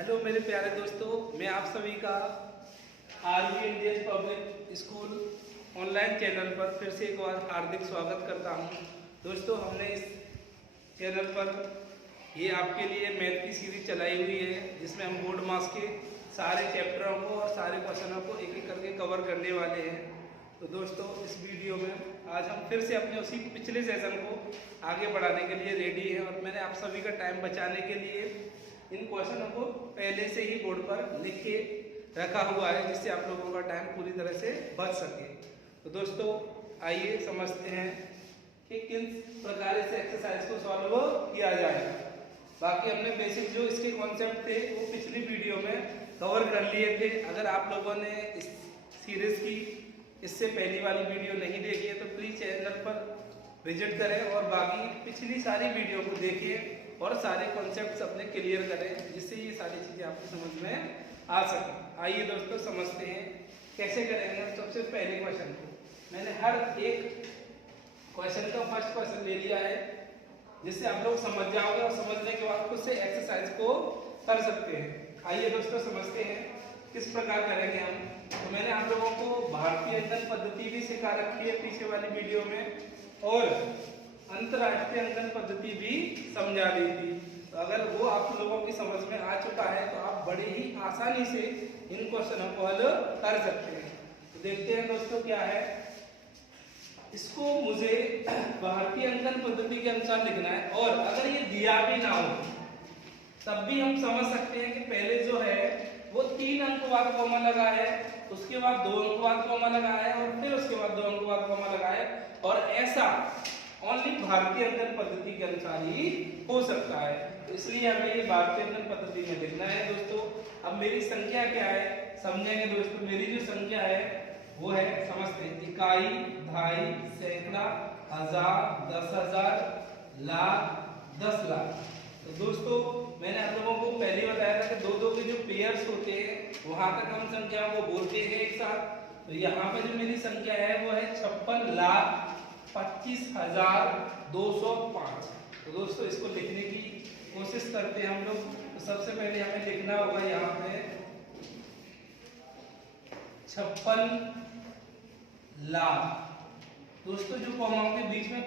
Hello मेरे प्यारे दोस्तों, मैं आप सभी का RV Indian public school online channel पर फिर से एक बार हार्दिक स्वागत करता हूं। दोस्तों, हमने इस चैनल पर ये आपके लिए मैथ की सीरीज चलाई हुई है, जिसमें हम बोर्ड मास के सारे चैप्टरों को और सारे क्वेश्चनों को एक एक करके कवर करने वाले हैं। तो दोस्तों, इस वीडियो में आज हम फिर से अपने उसी पिछले सेशन को आगे बढ़ाने के लिए रेडी हैं और मैंने आप सभी का टाइम बचाने के लिए इन क्वेश्चनों को पहले से ही बोर्ड पर लिख के रखा हुआ है, जिससे आप लोगों का टाइम पूरी तरह से बच सके। तो दोस्तों, आइए समझते हैं कि किन प्रकार से एक्सरसाइज को सॉल्व किया जाए। बाकी हमने बेसिक जो इसके कॉन्सेप्ट थे वो पिछली वीडियो में कवर कर लिए थे। अगर आप लोगों ने इस सीरीज की इससे पहली वाली वीडियो नहीं देखी है तो प्लीज चैनल पर विजिट करें और बाकी पिछली सारी वीडियो को देखिए और सारे कॉन्सेप्ट्स अपने क्लियर करें, जिससे ये सारी चीजें आपको समझ में आ सके। आइए दोस्तों, समझते हैं कैसे करेंगे। हम सबसे पहले क्वेश्चन को मैंने हर एक क्वेश्चन का फर्स्ट क्वेश्चन ले लिया है, जिससे आप लोग समझ जाओगे और समझने के बाद खुद से एक्सरसाइज को कर सकते हैं। आइए दोस्तों, समझते हैं किस प्रकार करेंगे हम। तो मैंने आप लोगों को भारतीय अंकन पद्धति भी सिखा रखी है पीछे वाली वीडियो में, और अंतरराष्ट्रीय अंकन पद्धति भी समझा दी थी। तो अगर वो आप लोगों की समझ में आ चुका है तो आप बड़े ही आसानी से इन क्वेश्चनों को हल कर सकते हैं। तो देखते हैं दोस्तों क्या है। इसको मुझे भारतीय अंकन पद्धति के अनुसार लिखना है, और अगर ये दिया भी ना हो तब भी हम समझ सकते हैं कि पहले जो है वो 3 अंक बाद कॉमा लगा है, उसके बाद 2 अंक बाद कॉमा लगा है और फिर उसके बाद 2 अंक बाद कॉमा लगा है, और ऐसा ओनली भारतीय अंकन पद्धति के अनुसार ही हो सकता है। तो इसलिए हमें ये भारतीय अंकन पद्धति में लिखना है। दोस्तों, अब मेरी संख्या क्या है समझेंगे। दोस्तों, मेरी जो संख्या है वो है, समझते हैं, इकाई, दहाई, सैकड़ा, हजार, 10,000, लाख, 10 लाख। तो दोस्तों, मैंने आप लोगों को पहले बताया था कि दो के जो पेयर्स होते हैं वहां तक हम संख्या को बोलते हैं एक साथ। तो यहाँ पे जो मेरी संख्या है वो है 56,25,205। तो दोस्तों, इसको लिखने की कोशिश करते हैं हम लोग। तो सबसे पहले हमें लिखना होगा यहाँ पे 56 लाख। दोस्तों, जो कॉमाओं के बीच में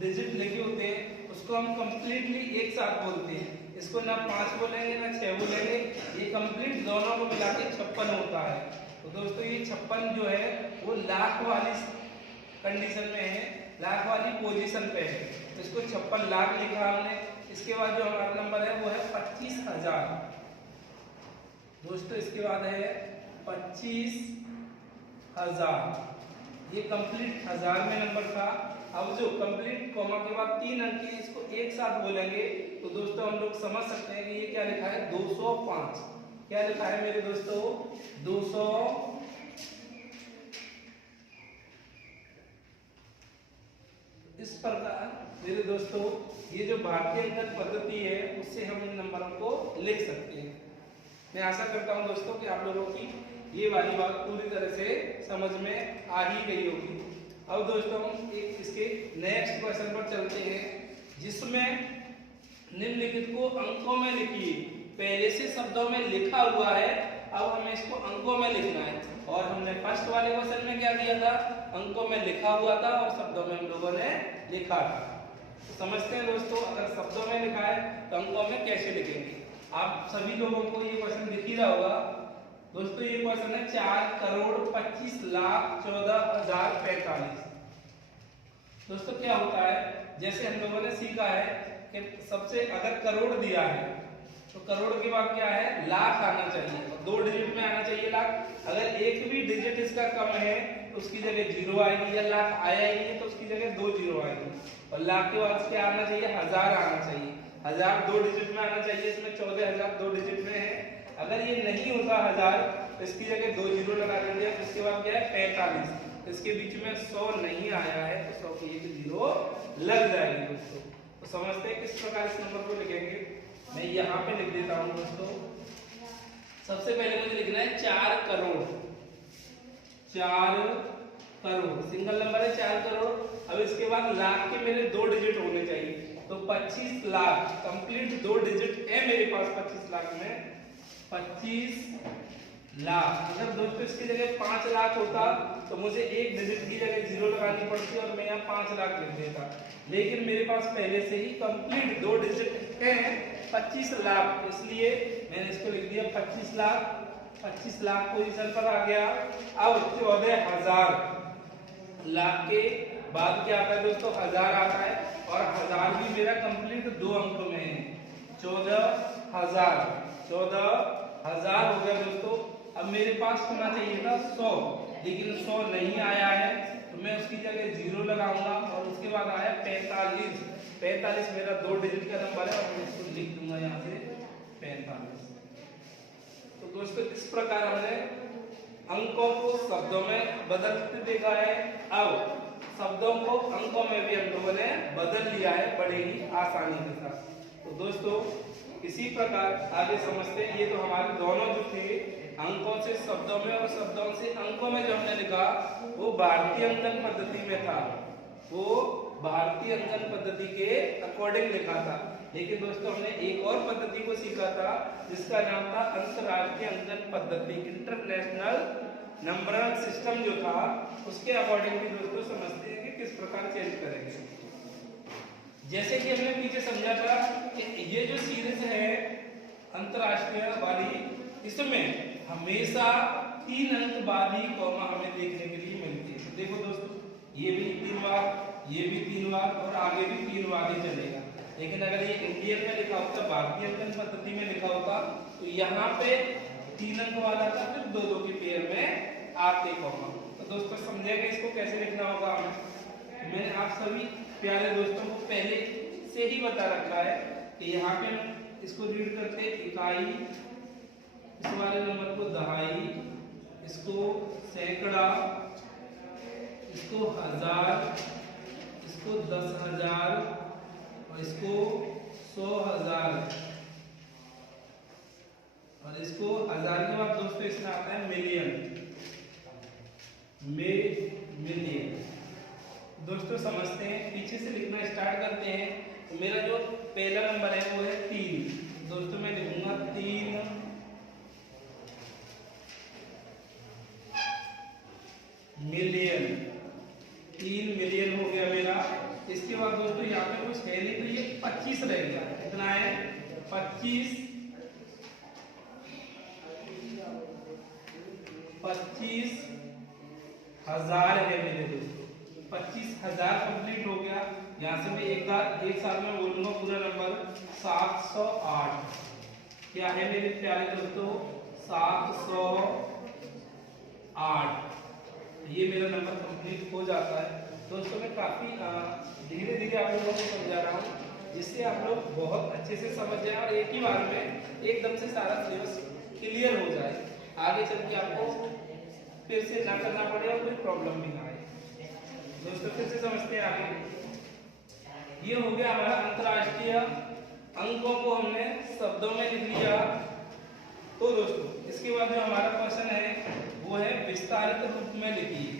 डिजिट लिखे होते हैं उसको हम कंप्लीटली एक साथ बोलते हैं। इसको ना 5 बोलेंगे ना 6 बोलेंगे, ये कंप्लीट दोनों को मिला के 56 होता है। तो दोस्तों, ये 56 जो है वो लाख वाली कंडीशन में है, लाख वाली पोजीशन पे है। तो इसको 56 लाख लिखा हमने। इसके बाद जो हमारा नंबर है वो है 25,000। दोस्तों, इसके बाद है 25,000। ये कंप्लीट हजार में नंबर था। अब जो कंप्लीट कॉमा के बाद 3 अंक है, इसको एक साथ बोलेंगे तो दोस्तों हम लोग समझ सकते हैं कि ये क्या लिखा है, 205। क्या लिखा है मेरे दोस्तों, 200। इस प्रकार मेरे दोस्तों, ये जो भारतीय अंकन पद्धति है उससे हम इन नंबरों को लिख सकते हैं। मैं आशा करता हूं दोस्तों कि आप लोगों की ये वाली बात पूरी तरह से समझ में आ ही गई होगी। अब दोस्तों, हम एक इसके नेक्स्ट क्वेश्चन पर चलते हैं, जिसमें निम्नलिखित को अंकों में लिखिए। पहले से शब्दों में लिखा हुआ है, अब हमें इसको अंकों में लिखना है। और हमने फर्स्ट वाले क्वेश्चन में क्या किया था, अंकों में लिखा हुआ था और शब्दों में हम लोगों ने लिखा था। तो समझते हैं दोस्तों, अगर शब्दों में लिखा है तो अंकों में कैसे लिखेंगे। आप सभी लोगों को ये क्वेश्चन दिख ही रहा होगा। दोस्तों, ये क्वेश्चन है 4,25,14,045। दोस्तों, क्या होता है, जैसे हम लोगों ने सीखा है कि सबसे अगर करोड़ दिया है तो करोड़ के बाद क्या है, लाख आना चाहिए, 2 डिजिट में आना चाहिए लाख। अगर एक भी डिजिट इसका कम है तो उसकी जगह 0 आएगी, या लाख आया ही है तो उसकी जगह 2 0 आएगी। और लाख के बाद क्या आना चाहिए, 1000 आना चाहिए। 1000 2 डिजिट में आना चाहिए, इसमें 14,000 2 डिजिट में है। अगर ये नहीं होता 1000 तो इसकी जगह 2 0 लगा देंगे। इसके बाद क्या है, 45। इसके बीच में 100 नहीं आया है तो 100 की एक 0 लग जाएगी दोस्तों। तो समझते हैं किस प्रकार इस नंबर को लिखेंगे। मैं यहाँ पे लिख देता हूँ दोस्तों। सबसे पहले मुझे लिखना है 4 करोड़। 4 करोड़ सिंगल नंबर है, 4 करोड़। अब इसके बाद लाख के मेरे 2 डिजिट होने चाहिए, तो 25 लाख कंप्लीट 2 डिजिट है मेरे पास 25 लाख में। 25 लाख। अगर दोस्तों इसकी जगह 5 लाख होता तो मुझे एक डिजिट की जगह 0 लगानी पड़ती और मैं यहाँ 5 लाख लिख देता, लेकिन मेरे पास पहले से ही कंप्लीट 2 डिजिट है 25 लाख, इसलिए मैंने इसको लिख दिया 25 लाख। 25 लाख पोजीशन पर आ गया। अब 14,000 लाख के बाद क्या आता है दोस्तों, 1000 आता है, और 1000 भी मेरा कंप्लीट 2 अंकों में है। 14,000 हो गया दोस्तों। अब मेरे पास होना चाहिए था 100, लेकिन 100 नहीं आया है, तो मैं उसकी जगह 0 लगाऊंगा और उसके बाद आया 45। 45 मेरा 2 डिजिट का नंबर है और मैं इसको लिख दूंगा यहाँ से 45। तो दोस्तों इस प्रकार हमने अंकों को शब्दों में बदलते देखा है। अब शब्दों को अंकों में भी हम लोगों ने बदल लिया है बड़े ही आसानी के साथ। तो दोस्तों इसी प्रकार आगे समझते हैं। ये तो हमारे दोनों जो थे अंकों से शब्दों में और शब्दों से अंकों में जो हमने लिखा वो भारतीय अंकन पद्धति में था, वो भारतीय अंकन पद्धति के अकॉर्डिंग लिखा था। लेकिन दोस्तों हमने एक और पद्धति को सीखा था जिसका नाम था अंतरराष्ट्रीय अंकन पद्धति, इंटरनेशनल नंबरिंग सिस्टम जो था, उसके अकॉर्डिंग भी दोस्तों समझते हैं कि किस प्रकार चेंज करेंगे। जैसे कि हमने पीछे समझा था कि ये जो सीरीज है अंतरराष्ट्रीय वाली, इसमें हमेशा 3 अंक बाद ही कॉमा हमें देखने के लिए मिलती है। तो देखो दोस्तों ये भी 3 बार, ये भी 3 बार और आगे भी 3 बार ही चलेगा। लेकिन अगर ये इंडियन में लिखा होता, भारतीय अंकन पद्धति में लिखा होता, तो यहाँ पे 3 अंक वाला था, फिर 2-2 के पेयर में आते कॉमा। तो दोस्तों समझेगा इसको कैसे लिखना होगा हमें। मैंने आप सभी प्यारे दोस्तों को पहले से ही बता रखा है कि यहाँ पे इसको रीड करते इकाई, इस वाले नंबर को दहाई, इसको सैकड़ा, इसको हजार, इसको 10,000 और इसको 100,000 और इसको 1000 के बाद दोस्तों इसमें आता है मिलियन। मिलियन दोस्तों समझते हैं, पीछे से लिखना स्टार्ट करते हैं। तो मेरा जो पहला नंबर है वो है 3। दोस्तों मैं लिखूंगा 3 मिलियन। 3 मिलियन हो गया मेरा। इसके बाद दोस्तों यहाँ पे कुछ है नहीं, तो ये 25 रह गया। कितना है 25 25,000 है मेरे दोस्तों। 25,000 कंप्लीट हो गया। यहाँ से मैं एक साल में बोलूंगा पूरा नंबर 708। क्या है मेरे प्यारे दोस्तों 708। ये मेरा नंबर कंप्लीट हो जाता है। दोस्तों मैं काफी धीरे धीरे आप लोगों को समझा रहा हूँ, जिससे आप लोग बहुत अच्छे से समझ जाए और एक ही बार में एकदम से सारा सिलेबस क्लियर हो जाए। आगे चल के आपको फिर से ना करना पड़े और कोई प्रॉब्लम भी ना आए। दोस्तों फिर से समझते हैं आगे। ये हो गया हमारा अंतरराष्ट्रीय अंकों को हमने शब्दों में लिख लिया। तो दोस्तों इसके बाद जो हमारा क्वेश्चन है वो है विस्तारित रूप में लिखिए,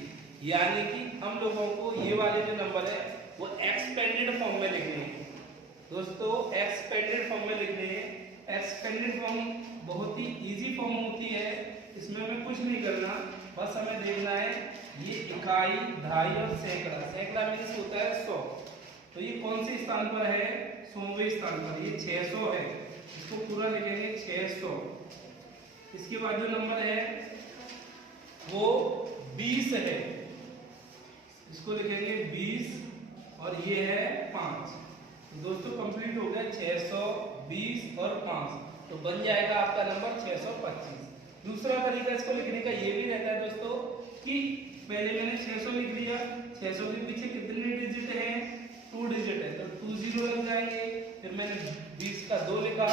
यानी कि हम लोगों को ये वाले जो नंबर है वो एक्सपेंडेड फॉर्म में लिखने हैं। दोस्तों एक्सपेंडेड फॉर्म में लिखने हैं। एक्सपेंडेड फॉर्म बहुत ही इजी फॉर्म होती है, इसमें हमें कुछ नहीं करना, बस हमें देखना है ये इकाई, दहाई और सैकड़ा। सैकड़ा मीन्स होता है 100। तो ये कौन से स्थान पर है 100वें स्थान पर। ये 600 है, इसको पूरा लिखेंगे 600। इसके बाद जो नंबर है वो 20 है, इसको लिखेंगे 20 और ये है 5। तो दोस्तों कंप्लीट हो गया 600, 20 और 5, तो बन जाएगा आपका नंबर 625। दूसरा तरीका इसको लिखने का ये भी रहता है दोस्तों कि पहले मैंने 600 लिख लिया, 600 के पीछे कितने डिजिट हैं 2 डिजिट है, तो 2 0 लग जाएंगे। फिर मैंने 20 का 2 लिखा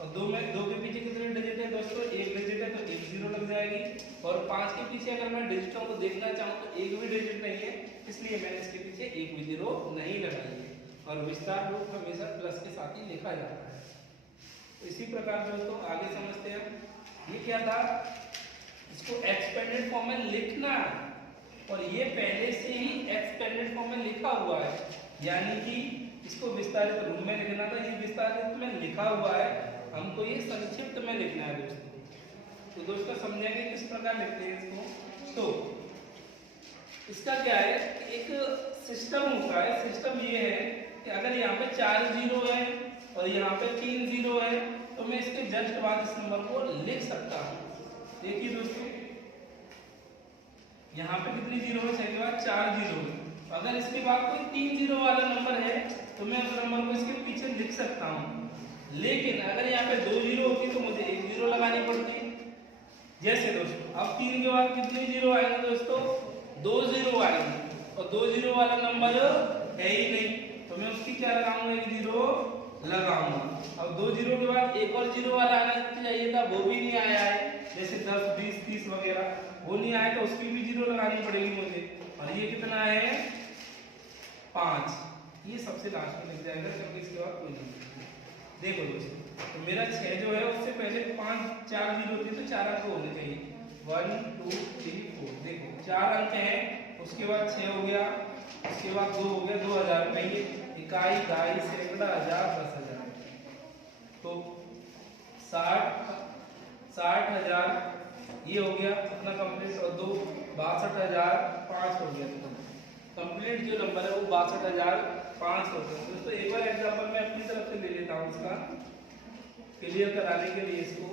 और 2 के पीछे कितने डिजिट है दोस्तों 1 डिजिट है, तो 1 0 लग जाएगी। और 5 के पीछे अगर मैं डिजिटों को देखना चाहूँ तो एक भी डिजिट नहीं है, इसलिए मैंने इसके पीछे एक भी 0 नहीं लगाई है। और विस्तार रूप हमेशा प्लस के साथ ही लिखा जाता है। तो इसी प्रकार दोस्तों आगे समझते हैं। ये क्या था, इसको एक्सपेंडेड फॉर्म में लिखना, और ये पहले से ही एक्सपेंडेड फॉर्म में लिखा हुआ है, यानी कि इसको विस्तारित रूप में लिखना था। ये विस्तारित में लिखा हुआ है, हमको ये संक्षिप्त में लिखना है दोस्तों। तो दोस्तों समझेंगे किस प्रकार लिखते हैं इसको। तो इसका क्या है, एक सिस्टम होता है। सिस्टम ये है कि अगर यहाँ पे 4 जीरो है और यहाँ पे 3 जीरो है तो मैं इसके जस्ट बाद इस नंबर को लिख सकता हूँ। देखिए दोस्तों, यहाँ पे कितनी जीरो है, इसके बाद 4 जीरो है। अगर इसके बाद कोई 3 जीरो वाला नंबर है तो मैं उस नंबर को इसके पीछे लिख सकता हूँ। लेकिन अगर यहाँ पे 2 जीरो होती तो मुझे 1 जीरो लगानी पड़ती। जैसे दोस्तों अब 3 के बाद कितने जीरो आएंगे दोस्तों, 2 जीरो आएंगे और 2 जीरो वाला नंबर है ही नहीं तो मैं उसकी क्या लगाऊंगा, 1 जीरो लगाऊंगा। अब 2 जीरो के बाद एक और जीरो वाला आना चाहिए था, वो भी नहीं आया है। जैसे 10, 20, 30 वगैरह वो नहीं आया तो उसकी भी जीरो लगानी पड़ेगी मुझे। और ये कितना है, 5। ये सबसे लास्ट में लग जाएगा क्योंकि इसके बाद कोई नहीं। देखो दोस्तों, तो मेरा 6 जो है उससे पहले 5 4 जीरो थी तो 4 अंक होने चाहिए। 1 2 3 4। देखो 4 अंक हैं, उसके बाद 6 हो गया, उसके बाद 2 हो गया, 2000 में ये इकाई, दहाई, सैकड़ा, हजार, 10,000। तो 60,000 ये हो गया अपना कंप्लीट। और 2 62,005 हो गया कंप्लीट। जो नंबर है वो 62,005 होता है। दोस्तों एक बार एग्जांपल मैं अपनी तरफ से ले लेता हूँ इसका क्लियर कराने के लिए इसको।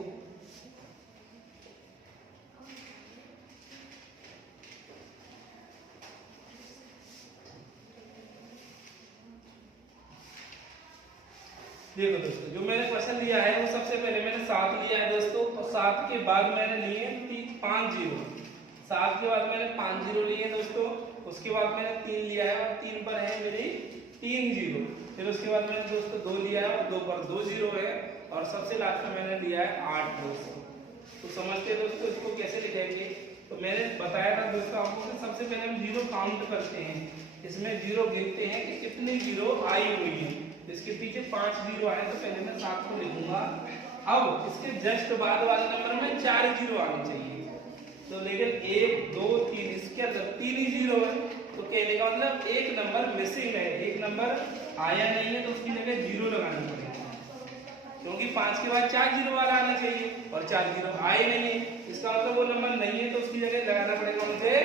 देखो दोस्तों, जो मैंने क्वेश्चन लिया है वो सबसे पहले मैंने 7 लिया है दोस्तों, और 7 के बाद मैंने लिए 5 जीरो। 7 के बाद मैंने 5 जीरो लिए दोस्तों, उसके बाद मैंने 3 लिया है और 3 पर है मेरी 3 जीरो। फिर उसके बाद मैंने दोस्तों 2 लिया है और 2 पर 2 जीरो है, और सबसे लास्ट में मैंने लिया है 8 दोस्तों। तो समझते हैं दोस्तों इसको कैसे लिखेंगे। तो मैंने बताया था दोस्तों आपको कि सबसे पहले हम जीरो काउंट करते हैं, इसमें जीरो गिनते हैं कि कितनी जीरो आई हुई है। इसके पीछे 5 जीरो आए तो पहले मैं 7 को लिखूंगा। अब इसके जस्ट बाद वाले नंबर में 4 जीरो आने चाहिए। तो लेकिन 1 2 3 इसके अंदर 3 ही जीरो है तो कहने का मतलब एक नंबर मिसिंग है, एक नंबर आया नहीं है तो उसकी जगह जीरो लगानी पड़ेगी, क्योंकि 5 के बाद 4 जीरो वाला आना चाहिए और 4 जीरो आए नहीं है, इसका मतलब वो नंबर नहीं है तो उसकी जगह लगाना पड़ेगा मुझे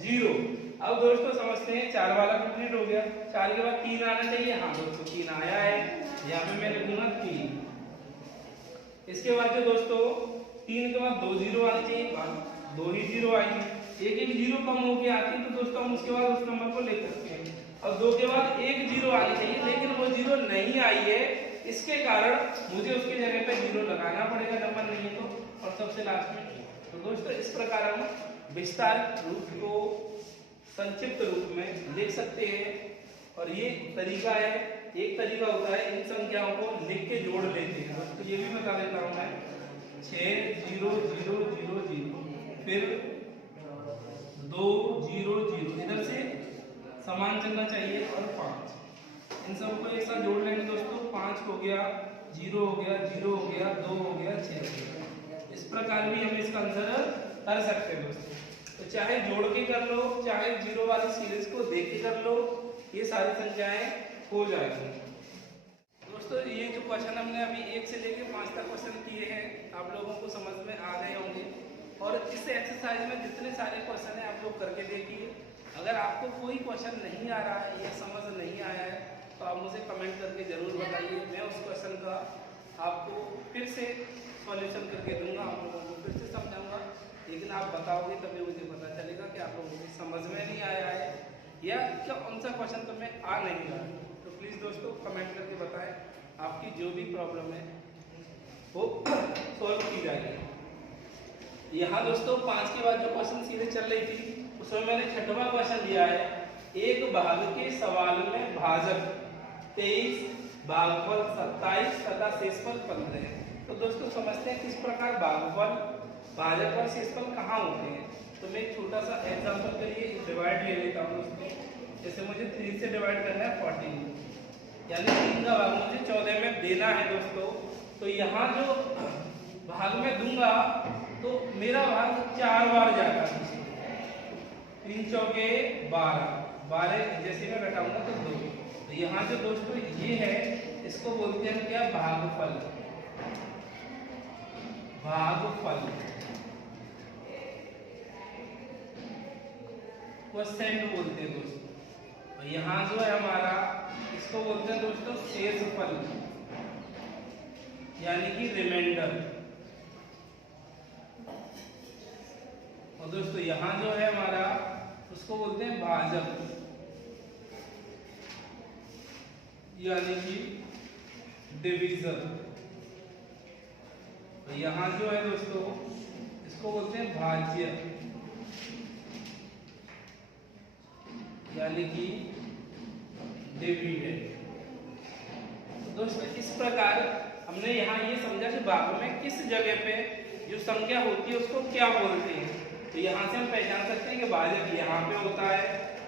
जीरो। अब दोस्तों समझते हैं 4 वाला कंप्लीट हो गया। 4 के बाद 3 आना चाहिए, हाँ दोस्तों 3 आया है, यहाँ पे मैं लिखूंगा 3। इसके बाद जो दोस्तों 3 के बाद 2 जीरो आने चाहिए, 2 ही जीरो आएंगे। एक जीरो कम हो गया आती है तो दोस्तों हम उसके बाद उस नंबर को लिख सकते हैं। और 2 के बाद 1 जीरो आनी चाहिए, लेकिन वो जीरो नहीं आई है, इसके कारण मुझे उसके जगह पे जीरो लगाना पड़ेगा, नंबर नहीं है तो। और सबसे लास्ट में तो दोस्तों इस प्रकार हम विस्तारित रूप को संक्षिप्त रूप में लिख सकते हैं। और ये तरीका है, एक तरीका होता है इन संख्याओं को लिख के जोड़ लेते हैं। तो ये भी बता देता हूँ मैं, 6 0 0 0 0, फिर 2 0 0, इधर से समान चलना चाहिए, और 5। इन सबको एक साथ जोड़ लेंगे दोस्तों, 5 हो गया, 0 हो गया, 0 हो गया, 2 हो गया, 6 हो गया। इस प्रकार भी हम इसका आंसर कर सकते हैं दोस्तों। तो चाहे जोड़ के कर लो, चाहे जीरो वाली सीरीज को देख के कर लो, ये सारी संख्याएं हो जाएगी। दोस्तों ये जो क्वेश्चन हमने अभी 1 से लेके 5 तक क्वेश्चन किए हैं, आप लोगों को समझ में आ गए होंगे। और इस एक्सरसाइज में जितने सारे क्वेश्चन हैं आप लोग करके देखिए। अगर आपको कोई क्वेश्चन नहीं आ रहा है या समझ नहीं आया है तो आप मुझे कमेंट करके जरूर बताइए, मैं उस क्वेश्चन का आपको फिर से सॉल्यूशन करके दूंगा, आप लोगों को फिर से समझाऊंगा। लेकिन आप बताओगे तभी मुझे पता चलेगा कि आप लोगों को समझ में नहीं आया है या क्या कौन सा क्वेश्चन तो मैं आ नहीं रहा। तो प्लीज़ दोस्तों कमेंट करके बताएं, आपकी जो भी प्रॉब्लम है वो सॉल्व की जाएगी। यहाँ दोस्तों 5 के बाद जो क्वेश्चन सीरीज चल रही थी उसमें मैंने 6वां क्वेश्चन दिया है, एक भाग के सवाल में भाजक 23, भागफल 27 तथा शेषफल 15 है। तो दोस्तों समझते हैं किस प्रकार भागफल, भाजक और शेषफल कहाँ होते हैं। तो मैं एक छोटा सा एग्जांपल के लिए डिवाइड ले लेता हूँ दोस्तों। जैसे मुझे 3 से डिवाइड करना है 14, यानी 3 का भाग मुझे 14 में देना है दोस्तों। तो यहाँ जो भाग में दूंगा तो मेरा भाग 4 बार जाएगा, 3 चौके 12, 12 जैसे मैं बैठाऊंगा तो 2। तो यहाँ जो दोस्तों ये है इसको बोलते हैं क्या, भागफल। भागफल क्वोशिएंट बोलते हैं दोस्तों। और यहाँ जो है हमारा, इसको बोलते हैं दोस्तों शेषफल, यानी कि रिमाइंडर। और दोस्तों यहाँ जो है हमारा, उसको बोलते हैं भाजक, यानी कि डिवीजन। तो यहाँ जो है दोस्तों, इसको बोलते हैं भाज्य, यानी कि डिविडेंड। तो दोस्तों इस प्रकार हमने यहाँ ये समझा कि भाग में किस जगह पे जो संख्या होती है उसको क्या बोलते हैं। तो यहाँ से हम पहचान सकते हैं कि भाजक यहाँ पे होता है,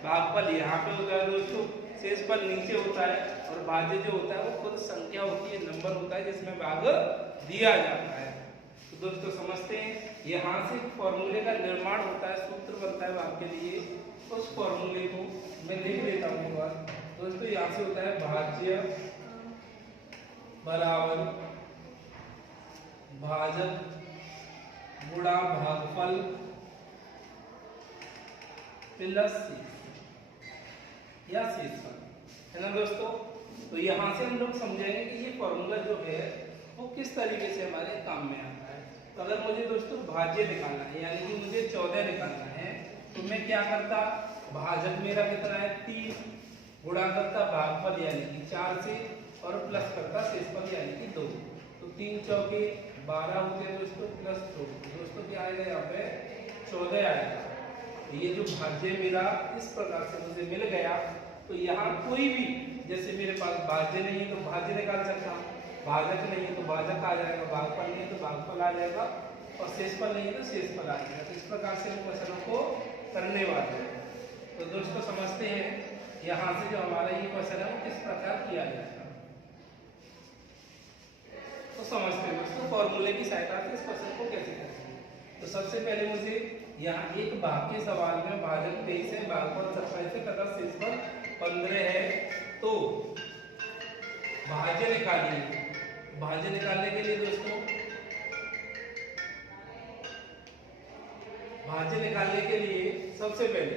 भागफल यहाँ पे होता है दोस्तों, शेषफल नीचे होता है, और भाज्य जो होता है वो खुद संख्या होती है, नंबर होता है जिसमें भाग दिया जाता है। तो दोस्तों समझते हैं, यहाँ से फॉर्मूले का निर्माण होता है, सूत्र बनता है भाग के लिए। उस फॉर्मूले को मैं लिख देता हूँ एक बार दोस्तों। यहाँ से होता है भाज्य बराबर भाजक गुणा भागफल प्लस या शेषफल, है ना दोस्तों। तो यहाँ से हम लोग समझेंगे कि ये फॉर्मूला जो है वो किस तरीके से हमारे काम में आता है। तो अगर मुझे दोस्तों भाज्य निकालना है, यानी कि मुझे 14 निकालना है, तो मैं क्या करता, भाजक मेरा कितना है 3, गुणा करता भागफल यानी कि 4 से, और प्लस करता शेषफल यानी कि 2। तो 3 चौके 12 होते हैं दोस्तों, प्लस 2, दोस्तों क्या आएगा यहाँ पे 14 आएगा। तो ये जो भाज्य मेरा इस प्रकार से मुझे मिल गया। तो यहाँ कोई भी, जैसे मेरे पास भाज्य नहीं है तो भाज्य निकाल सकता हूँ, भाजक नहीं है तो भाजक आ जाएगा, भागफल नहीं है तो भागफल आ जाएगा, और शेषफल नहीं है तो शेषफल आ जाएगा। तो इस प्रकार से हम क्वेश्चनों को करने वाले हैं। तो दोस्तों समझते हैं यहाँ से जो हमारा ये क्वेश्चन है वो किस प्रकार किया जाएगा। तो समझते हैं दोस्तों फॉर्मूले की सहायता से इस क्वेश्चन को कैसे करेंगे। तो सबसे पहले मुझे यहाँ एक भाग के सवाल में भाजक 23 है, भागफल 27 है तथा शेषफल 15 है। तो भाज्य निकालिए। भाज्य निकालने के लिए दोस्तों, भाज्य निकालने के लिए सबसे पहले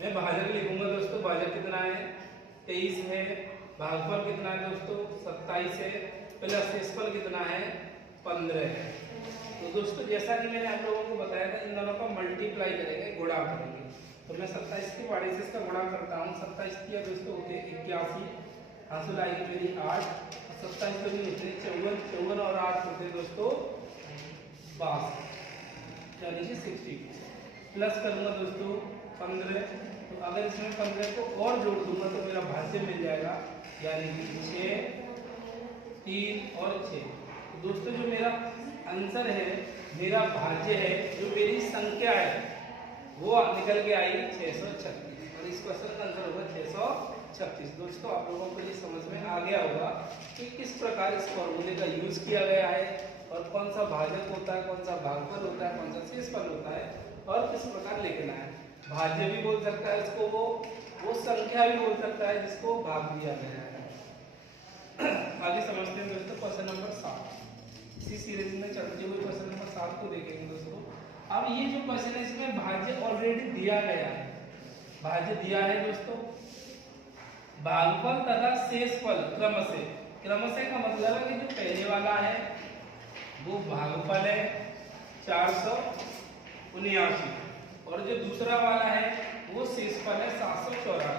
मैं भाजक लिखूंगा दोस्तों। भाजक कितना है 23 है, भागफल कितना है दोस्तों 27 है, प्लस शेषफल कितना है 15 है। तो दोस्तों जैसा कि मैंने आप लोगों को बताया था, इन दोनों का मल्टीप्लाई करेंगे, गुणा करेंगे। तो मैं 27 के पहाड़ी से इसका गुणा करता हूँ। 27 किया दोस्तों होते 81, हासिल आएगी मेरी 8, 27 को भी होते 54 और 8 होते दोस्तों 62, यानी कि 60। प्लस करूंगा दोस्तों 15। तो अगर इसमें 15 को और जोड़ दूंगा तो मेरा भाज्य मिल जाएगा, यानी कि 6, 3 और 6। तो दोस्तों जो मेरा आंसर है, मेरा भाज्य है, जो मेरी संख्या है वो निकल के आई 636, और इस क्वेश्चन का आंसर होगा 636। दोस्तों आप लोगों को ये समझ में आ गया होगा कि किस प्रकार इस फॉर्मूले का यूज किया गया है, और कौन सा भाजक होता है, कौन सा भागफल होता है, कौन सा शेषफल होता है, और किस प्रकार लिखना है। भाज्य भी बोल सकता है इसको, वो संख्या भी बोल सकता है जिसको भाग दिया गया है। आगे समझते हैं दोस्तों क्वेश्चन नंबर 7। इसी सीरीज में चलते हुए क्वेश्चन नंबर 7 को देखेंगे दोस्तों। अब ये जो क्वेश्चन है इसमें भाज्य ऑलरेडी दिया गया है, भाज्य दिया है दोस्तों, भागफल तथा शेषफल क्रमशः का मतलब है कि जो पहले वाला है वो भागफल है 479, और जो दूसरा वाला है वो शेषफल है 784।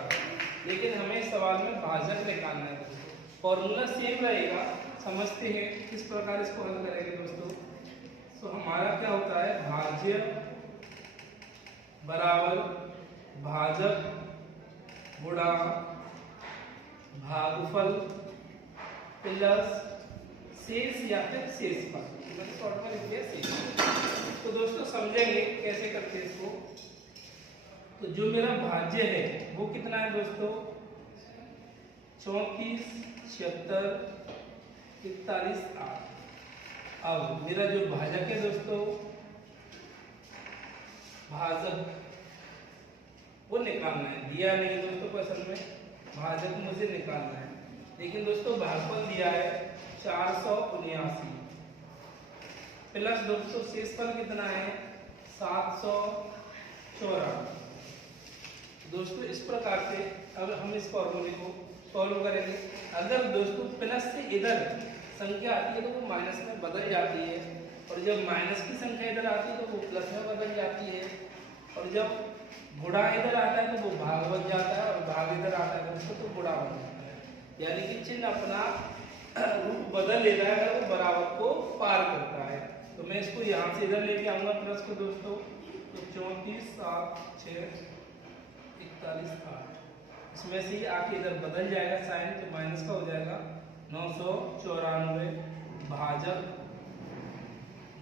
लेकिन हमें सवाल में भाजक निकालना है दोस्तों। फॉर्मूला सेम रहेगा, समझते हैं किस प्रकार इसको हल करेंगे दोस्तों। तो हमारा क्या होता है, भाज्य बराबर भाजक गुणा भागफल प्लस शेष या फिर शेषफल। मैंने शॉर्ट में लिख दिया शेष। तो दोस्तों समझेंगे कैसे करते हैं इसको। तो जो मेरा भाज्य है वो कितना है दोस्तों 34, 76, 41, 8। अब मेरा जो भाजक है दोस्तों, भाजक वो निकालना है, दिया नहीं दोस्तों क्वेश्चन में, भाजक मुझे निकालना है। लेकिन दोस्तों भागफल दिया है 479, प्लस दोस्तों शेषफल कितना है 794। दोस्तों इस प्रकार से अब हम इस फॉर्मूले को सॉल्व करेंगे। अगर दोस्तों प्लस से इधर संख्या आती है तो वो माइनस में बदल जाती है, और जब माइनस की संख्या इधर आती है तो वो प्लस में बदल जाती है, और जब गुणा इधर आता है तो वो भाग बन जाता है, और भाग इधर आता है दोस्तों तो गुणा बन जाता है। यानी कि चिन्ह अपना रूप बदल लेता है अगर वो बराबर को पार करता है। तो मैं इसको यहाँ से इधर लेके आऊंगा प्लस को दोस्तों, तो 34 7 6 41 8, इसमें से ही आके इधर बदल जाएगा साइन, तो माइनस का हो जाएगा 994 भाजक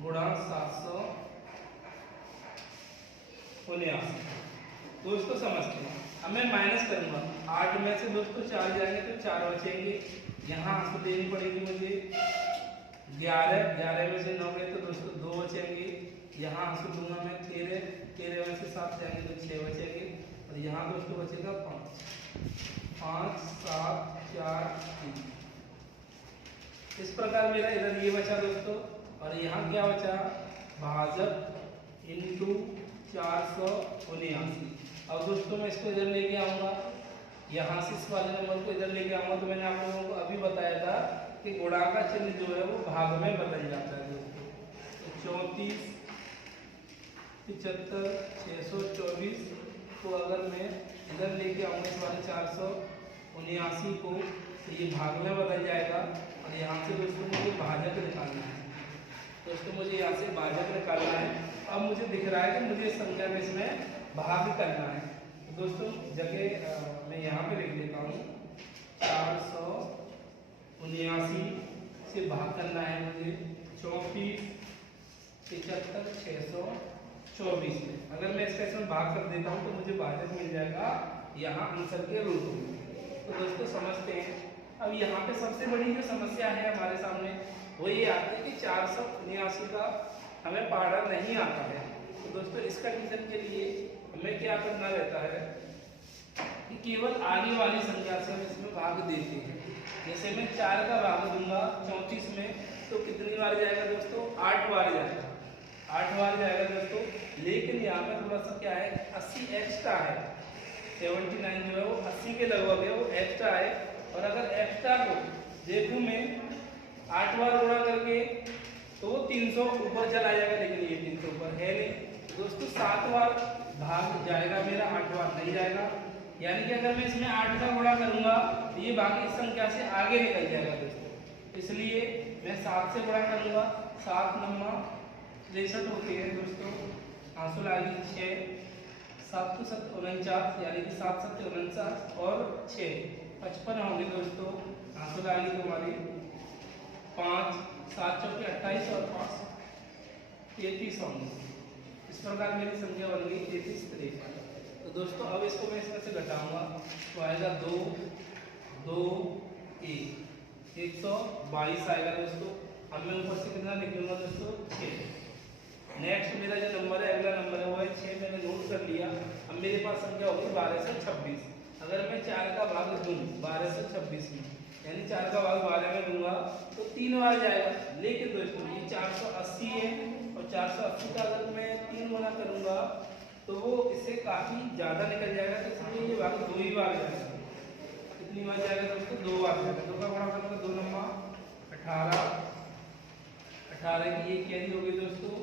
गुणा 779। दोस्तों समझते हैं, अब मैं माइनस करूंगा, 8 में से दोस्तों 4 जाएंगे तो 4 बचेंगे, यहाँ आंसू देनी पड़ेगी मुझे 11 में से 9 गए तो दोस्तों 2 बचेंगे, यहाँ आंसू दूंगा मैं 13 में से 7 जाएंगे तो 6 बचेंगे, और यहाँ दोस्तों बचेगा 5 7 4 3। इस प्रकार मेरा इधर ये बचा दोस्तों, और यहाँ क्या बचा भाजक इंटू 479। अब दोस्तों मैं इसको इधर लेके आऊंगा, यहाँ से इस वाले नंबर को इधर लेके आऊंगा, तो मैंने आप लोगों को अभी बताया था कि गुणा का चिन्ह जो है वो भाग में बदल जाता है दोस्तों। तो 34 75 624 को अगर मैं इधर लेके आऊंगा इस वाले 479 को, तो ये भाग में बदल जाएगा, और यहाँ से दोस्तों मुझे भाजक निकालना है। दोस्तों मुझे यहाँ से भाजक निकालना है। अब मुझे दिख रहा है कि मुझे इस संख्या में इसमें भाग करना है, तो दोस्तों जगह मैं यहाँ पे लिख लेता हूँ 479 से भाग करना है मुझे 34 75 624 में। अगर मैं इसका इसमें भाग कर देता हूँ तो मुझे भाजक मिल जाएगा यहाँ आंसर के रूप में। तो दोस्तों समझते हैं, अब यहाँ पे सबसे बड़ी जो समस्या है हमारे सामने वो ये आती है कि 479 का हमें पहाड़ा नहीं आता है। तो दोस्तों इस कंडीशन के लिए हमें क्या करना रहता है कि केवल आगे वाली संख्या से हम इसमें भाग देते हैं। जैसे मैं 4 का भाग दूंगा 34 में तो कितनी बार जाएगा दोस्तों 8 बार जाएगा, 8 बार जाएगा दोस्तों। लेकिन यहाँ पे थोड़ा सा क्या है 80 एक्स्ट्रा है, 79 जो है वो 80 के लगभग है, वो एक्स्ट्रा है। और अगर एक्स्ट्रा को देखूं मैं 8 बार गुणा करके तो वो 300 ऊपर चला जाएगा, लेकिन ये 300 ऊपर है नहीं। दोस्तों 7 बार भाग जाएगा मेरा, 8 बार नहीं जाएगा। यानी कि अगर मैं इसमें 8 का गुणा करूंगा तो ये बाकी इस संख्या से आगे निकल जाएगा दोस्तों, इसलिए मैं 7 से गुणा करूंगा। 7 9 63 होती है दोस्तों, आंसू लागी 6 7 7 49, यानी कि 7 7 49 और 6 55 होंगे दोस्तों, आंसू लागी तुम्हारी 5 7 चौके 28 और 5 33 होंगे। इस प्रकार मेरी संख्या बन गई 33 53। तो दोस्तों अब इसको मैं इसमें से घटाऊंगा तो आएगा 2 2 1 122 आएगा दोस्तों। अब मैं ऊपर से कितना लिख लूंगा दोस्तों 6। नेक्स्ट मेरा जो नंबर है अगला नंबर है वो है 6, मैंने नोट कर लिया। अब मेरे पास संख्या होगी 12 से 26। अगर मैं 4 का भाग दूं 12 से 26 में, यानी 4 का भाग 12 में दूंगा तो 3 बार जाएगा। लेकिन दोस्तों ये 480 है, और 480 का अगर मैं 3 गुना करूंगा तो वो इससे काफी ज्यादा निकल जाएगा, तो इसलिए ये भाग 2 ही बार जाएगा। कितनी बार जाएगा दोस्तों 2 बार जाएगा। 2 का गुणा करूंगा 2 9 18 18 की ये कैरी होगी दोस्तों,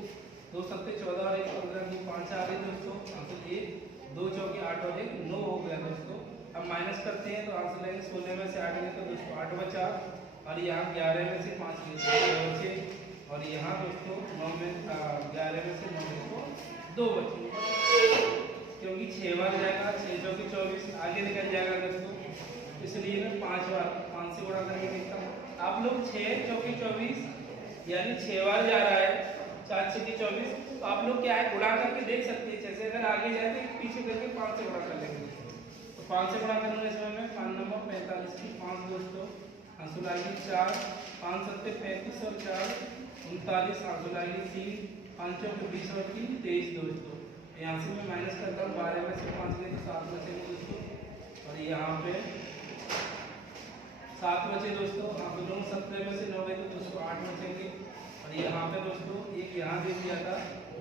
2 7 14 और 1 15 की 5 आ गई दोस्तों। आंसर ये 2 चौके 8 और 1 9 हो गया दोस्तों। अब माइनस करते हैं तो आंसर लेंगे 16 में से 8 गए तो दोस्तों 8 बचा, और यहाँ 11 में से 5 बचे, और यहाँ दोस्तों 9 में 11 में से 9 दोस्तों 2 बचे, क्योंकि 6 बार जाएगा 6 चौके 24 आगे निकल जाएगा दोस्तों, इसलिए मैं 5 बार 5 से गुणा करके देखता हूँ। आप लोग 6 चौके 24 यानी 6 बार जा रहा है, 4 6 के 24, तो आप लोग क्या है गुणा करके देख सकते हैं। जैसे अगर आगे जाए तो पीछे करके 5 से गुणा कर लेंगे, तो 5 से गुणा करूंगा इसमें मैं 5 नंबर 45 की 5 दोस्तों, आंसू लाएगी 4 5 7 35 और 4 39, आंसू लाएगी 3 5 चौके 20 और 3 23 दोस्तों। यहाँ से मैं माइनस करता हूँ 12 में से 5 गए तो 7 बचेंगे दोस्तों, और यहाँ पे 7 बचे दोस्तों। आंसू लूँ 17 में से 9 गए तो दोस्तों 8 बचेंगे, और यहाँ पे दोस्तों एक यहाँ दे दिया था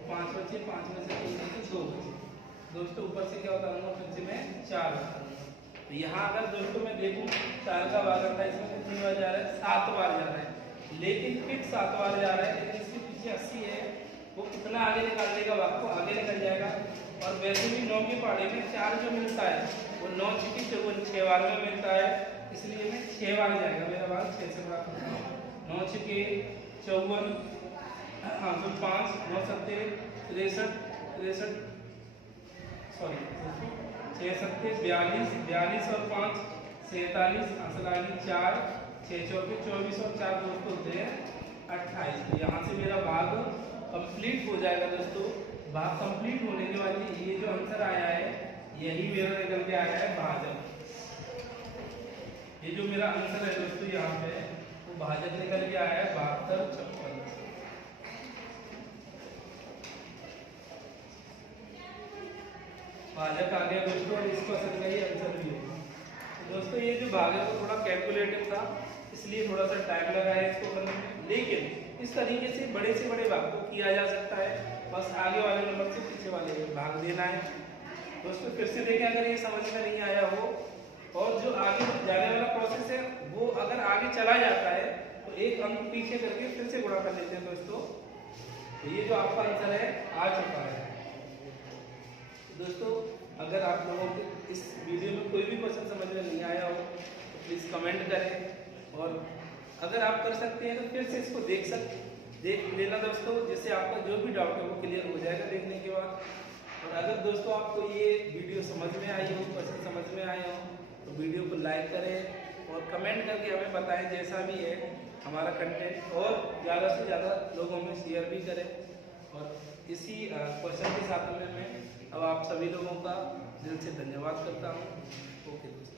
5 बचे, 5 में से 3 में से 2 बचे। दोस्तों ऊपर से क्या बताऊंगा, फिर से मैं 4 बताऊंगा। तो यहाँ अगर दोस्तों मैं देखूँ 4 का भाग आता है, इसमें कितनी बार जा रहा है, 7 बार जा रहा है, लेकिन फिर 7 बार जा रहा है, लेकिन इसके पीछे 80 है, वो कितना आगे निकाल देगा, भाग को आगे निकल जाएगा। और वैसे भी 9 के पहाड़े में 4 जो मिलता है वो 9 छुट्टी 6 बार में मिलता है, इसलिए मैं 6 बार जाएगा मेरा भाग 6 से बड़ा करता हूँ। 9 छुट्टी 54, हाँ तो 5, 9 सत्ते 63, सॉरी 6 सत्ते 42, 42 और 5 47, असलानी 4, 6 चौके 24 और 4 दोस्तों होते हैं 28। तो यहाँ से मेरा भाग कंप्लीट हो जाएगा दोस्तों। भाग कंप्लीट होने के बाद ये जो आंसर आया है यही मेरा निकल के आया है भाजक। ये जो मेरा आंसर है दोस्तों यहाँ पे वो भाजक निकल के आया है 72, 56। भाजक आ गया दोस्तों, और इसको असर का ही आंसर भी होगा। तो दोस्तों ये जो भाग है वो थोड़ा कैलकुलेटिव था, इसलिए थोड़ा सा टाइम लगा है इसको करने में, लेकिन इस तरीके से बड़े भाग को किया जा सकता है। बस आगे वाले नंबर से पीछे वाले भाग देना है। दोस्तों फिर से देखें, अगर ये समझ में नहीं आया हो और जो आगे जाने वाला प्रोसेस है वो अगर आगे चला जाता है तो एक अंक पीछे करके फिर से गुणा कर लेते हैं दोस्तों। तो ये जो आपका आंसर है आ चुका है। दोस्तों अगर आप लोगों को इस वीडियो में कोई भी क्वेश्चन समझ में नहीं आया हो तो प्लीज़ कमेंट करें, और अगर आप कर सकते हैं तो फिर से इसको देख लेना दोस्तों, जिससे आपका जो भी डाउट है वो क्लियर हो जाएगा देखने के बाद। और अगर दोस्तों आपको ये वीडियो समझ में आई हो, क्वेश्चन समझ में आया हो, तो वीडियो को लाइक करें और कमेंट करके हमें बताएं जैसा भी है हमारा कंटेंट, और ज़्यादा से ज़्यादा लोगों में शेयर भी करें। और इसी क्वेश्चन के साथ में मैं अब आप सभी लोगों का दिल से धन्यवाद करता हूँ। ओके दोस्तों।